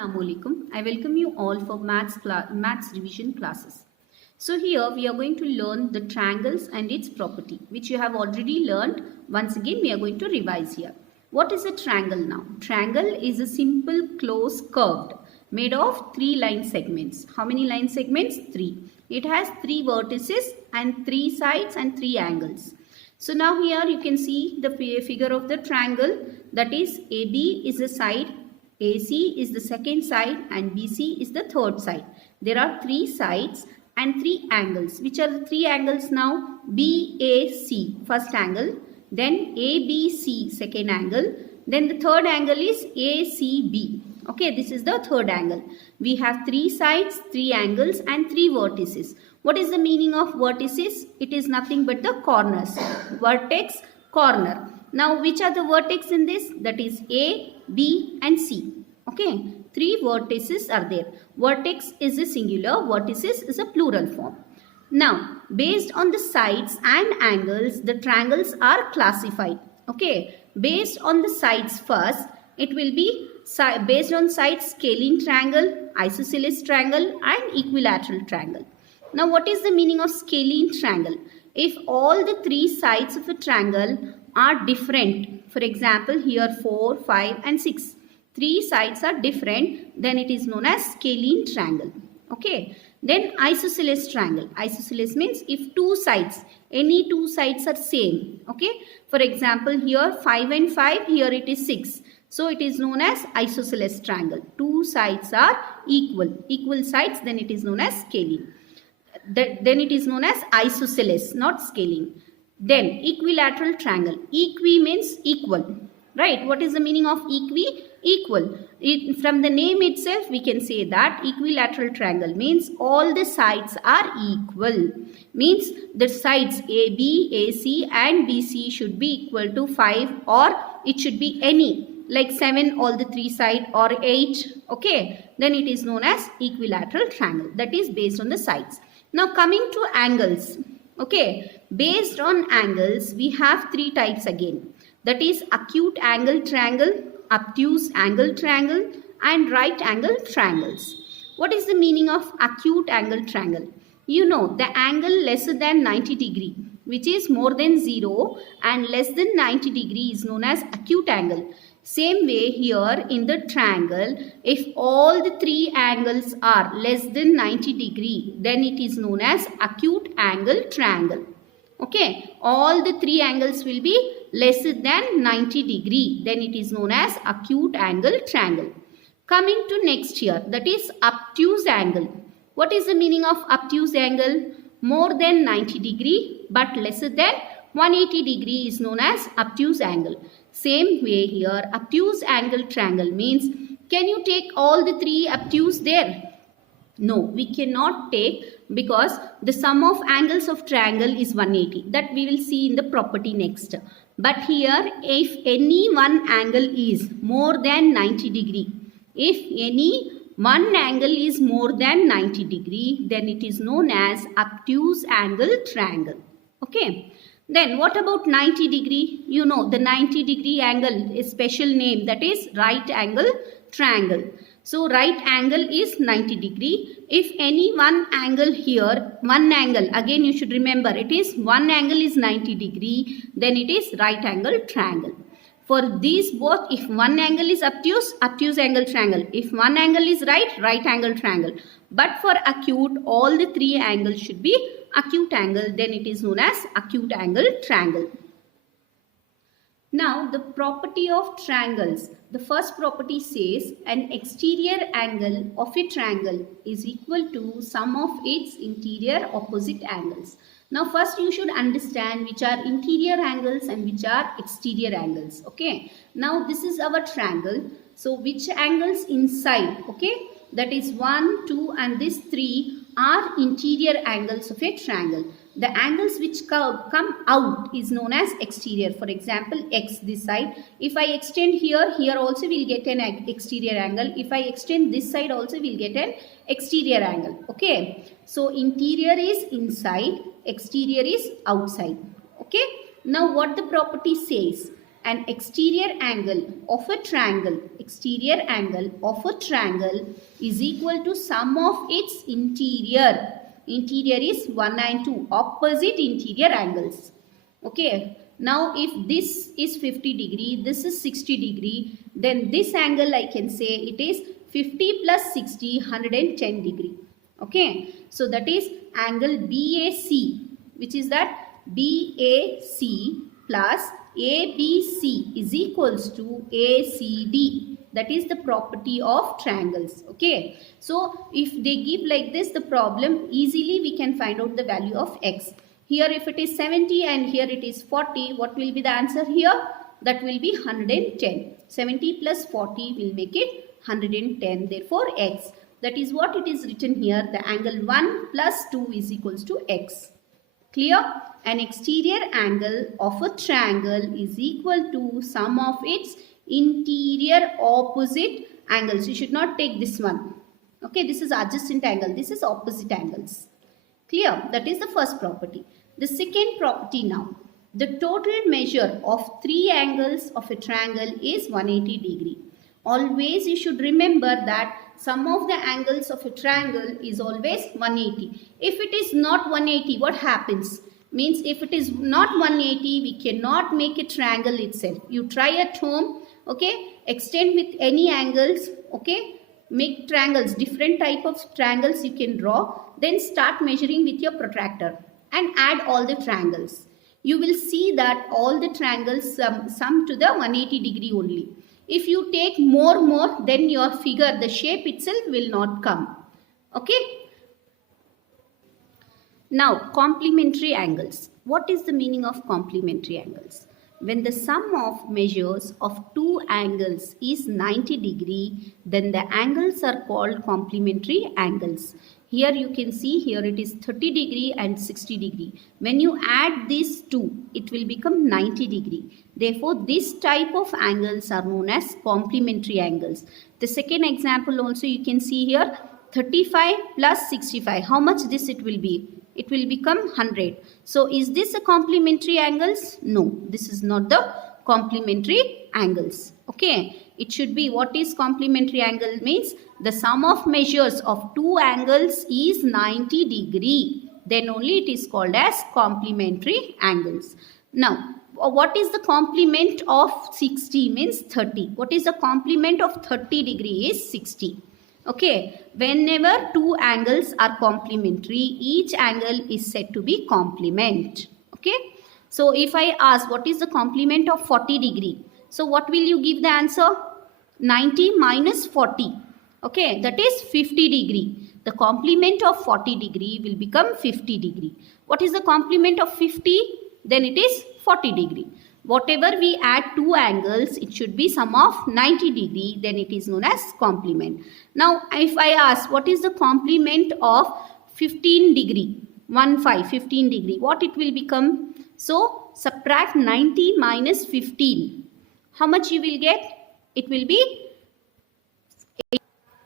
Assalamualaikum. I welcome you all for maths revision classes. So here we are going to learn the triangles and its property, which you have already learned. Once again we are going to revise here. What is a triangle now? Triangle is a simple closed curved made of 3 line segments. How many line segments? 3. It has 3 vertices and 3 sides and 3 angles. So now here you can see the figure of the triangle, that is AB is a side, AC is the second side and BC is the third side. There are 3 sides and 3 angles. Which are the 3 angles now? BAC first angle, then ABC second angle, then the third angle is ACB. Okay, this is the third angle. We have 3 sides, 3 angles and 3 vertices. What is the meaning of vertices? It is nothing but the corners. Vertex, corner. Now, which are the vertex in this? That is A, B and C. Okay, 3 vertices are there. Vertex is a singular, vertices is a plural form. Now, based on the sides and angles, the triangles are classified. Okay, based on the sides first, it will be based on sides scalene triangle, isosceles triangle and equilateral triangle. Now, what is the meaning of scalene triangle? If all the 3 sides of a triangle are different, for example, here 4, 5 and 6, 3 sides are different, then it is known as scalene triangle. Okay. Then isosceles triangle. Isosceles means if 2 sides, any 2 sides are same. Okay. For example, here 5 and 5, here it is 6. So it is known as isosceles triangle. 2 sides are equal. Equal sides, then it is known as scalene. Then it is known as isosceles, not scalene. Then equilateral triangle. Equi means equal. Right? What is the meaning of equi? Equal. From the name itself, we can say that equilateral triangle means all the sides are equal. Means the sides AB, AC and BC should be equal to 5, or it should be any, like 7 all the 3 sides, or 8. Okay. Then it is known as equilateral triangle. That is based on the sides. Now coming to angles. Okay. Based on angles, we have 3 types again. That is acute angle triangle, obtuse angle triangle and right angle triangles. What is the meaning of acute angle triangle? You know, the angle lesser than 90 degree, which is more than 0 and less than 90 degree is known as acute angle. Same way here in the triangle, if all the 3 angles are less than 90 degree, then it is known as acute angle triangle. Okay, all the 3 angles will be lesser than 90 degree, then it is known as acute angle triangle. Coming to next here, that is obtuse angle. What is the meaning of obtuse angle? More than 90 degree but lesser than 180 degree is known as obtuse angle. Same way here, obtuse angle triangle means, can you take all the 3 obtuse there? No, we cannot take, because the sum of angles of triangle is 180. That we will see in the property next. But here, if any one angle is more than 90 degree, if any one angle is more than 90 degree, then it is known as obtuse angle triangle. Okay. Then what about 90 degree? You know, the 90 degree angle is special name, that is right angle triangle. So right angle is 90 degree. If any one angle here, one angle, again you should remember, it is one angle is 90 degree, then it is right angle triangle. For these both, if one angle is obtuse, obtuse angle triangle. If one angle is right, right angle triangle. But for acute, all the 3 angles should be acute angle, then it is known as acute angle triangle. Now the property of triangles. The first property says an exterior angle of a triangle is equal to sum of its interior opposite angles. Now first you should understand which are interior angles and which are exterior angles. Okay. Now this is our triangle. So which angles inside? Okay. That is 1, 2 and these 3 are interior angles of a triangle. The angles which come out is known as exterior. For example, x this side. If I extend here, here also we will get an exterior angle. If I extend this side also we will get an exterior angle. Okay. So interior is inside, exterior is outside. Okay. Now what the property says? an exterior angle of a triangle is equal to sum of its interior. Interior is 192 opposite interior angles. Okay. Now if this is 50 degree, this is 60 degree, then this angle I can say it is 50 plus 60, 110 degree. Okay. So that is angle BAC, which is that BAC plus ABC is equals to ACD. That is the property of triangles. Okay. So if they give like this the problem, easily we can find out the value of x. Here if it is 70 and here it is 40, what will be the answer here? That will be 110. 70 plus 40 will make it 110. Therefore x. That is what it is written here. The angle 1 plus 2 is equals to x. Clear? An exterior angle of a triangle is equal to sum of its interior opposite angles. You should not take this one. Okay, this is adjacent angle. This is opposite angles. Clear? That is the first property. The second property now. The total measure of three angles of a triangle is 180 degree. Always you should remember that sum of the angles of a triangle is always 180. If it is not 180, what happens? Means if it is not 180, we cannot make a triangle itself. You try at home, okay? Extend with any angles, okay? Make triangles, different type of triangles you can draw. Then start measuring with your protractor and add all the triangles. You will see that all the triangles sum to the 180 degree only. If you take more, then your figure, the shape itself will not come. Okay. Now, complementary angles. What is the meaning of complementary angles? When the sum of measures of two angles is 90 degree, then the angles are called complementary angles. Here you can see, here it is 30 degree and 60 degree. When you add these two, it will become 90 degree. Therefore, this type of angles are known as complementary angles. The second example also you can see here, 35 plus 65. How much this it will be? It will become 100. So, is this a complementary angles? No, this is not the complementary angles. Okay, it should be, what is complementary angle means? The sum of measures of two angles is 90 degree. Then only it is called as complementary angles. Now, what is the complement of 60 means 30. What is the complement of 30 degree is 60. Okay, whenever two angles are complementary, each angle is said to be complement. Okay, so if I ask what is the complement of 40 degree, so what will you give the answer? 90 minus 40. Okay, that is 50 degree. The complement of 40 degree will become 50 degree. What is the complement of 50? Then it is 40 degree. Whatever we add two angles, it should be sum of 90 degree, then it is known as complement. Now, if I ask what is the complement of 15 degree, 15 degree, what it will become? So, subtract 90 minus 15. How much you will get? It will be,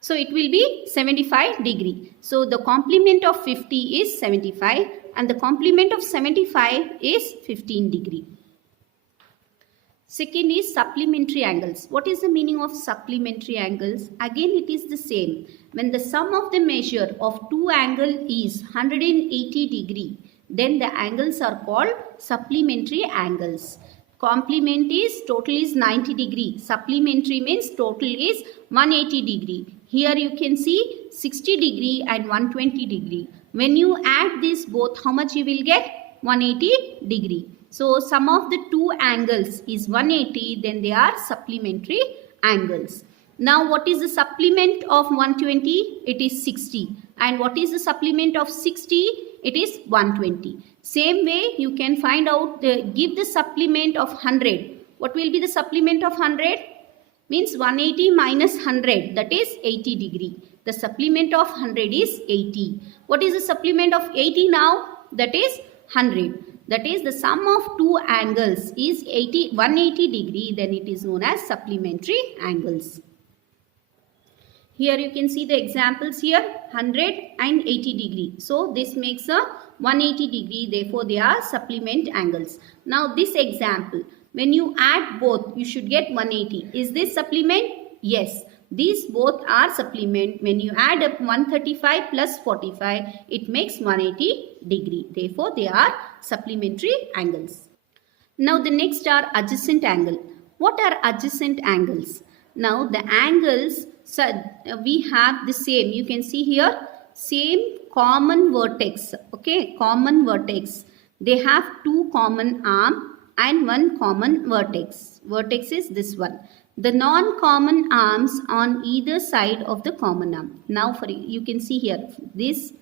so it will be 75 degree. So, the complement of 50 is 75 and the complement of 75 is 15 degree. Second is supplementary angles. What is the meaning of supplementary angles? Again, it is the same. When the sum of the measure of two angles is 180 degree, then the angles are called supplementary angles. Complement is total is 90 degree. Supplementary means total is 180 degree. Here you can see 60 degree and 120 degree. When you add this both, how much you will get? 180 degree. So, sum of the two angles is 180, then they are supplementary angles. Now, what is the supplement of 120? It is 60. And what is the supplement of 60? It is 120. Same way, you can find out, give the supplement of 100. What will be the supplement of 100? Means 180 minus 100, that is 80 degree. The supplement of 100 is 80. What is the supplement of 80 now? That is 100. That is the sum of two angles is 180 degree, then it is known as supplementary angles. Here you can see the examples here, 100 and 80 degree. So this makes a 180 degree, therefore they are supplement angles. Now this example, When you add both, you should get 180. Is this supplement? Yes. These both are supplement. When you add up 135 plus 45, it makes 180 degree. Therefore, they are supplementary angles. Now, the next are adjacent angle. What are adjacent angles? Now, the angles, so we have the same. You can see here, same common vertex. Okay, common vertex. They have two common arm and one common vertex. Vertex is this one. The non-common arms on either side of the common arm. Now, for you can see here, this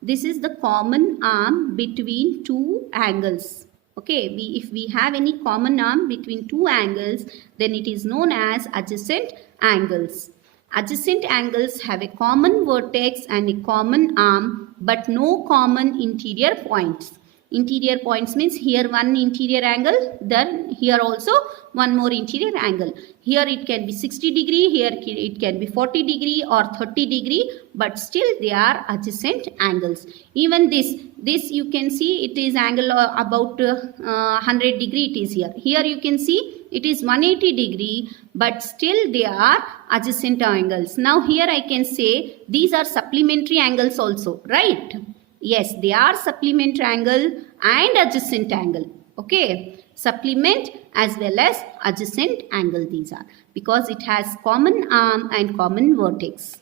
is the common arm between two angles. Okay, if we have any common arm between two angles, then it is known as adjacent angles. Adjacent angles have a common vertex and a common arm, but no common interior points. Interior points means here one interior angle, then here also one more interior angle. Here it can be 60 degree, here it can be 40 degree or 30 degree, but still they are adjacent angles. Even this you can see it is angle about 100 degree it is here. Here you can see it is 180 degree, but still they are adjacent angles. Now here I can say these are supplementary angles also, right? Yes, they are supplementary angle and adjacent angle. Okay, supplement as well as adjacent angle these are, because it has common arm and common vertex.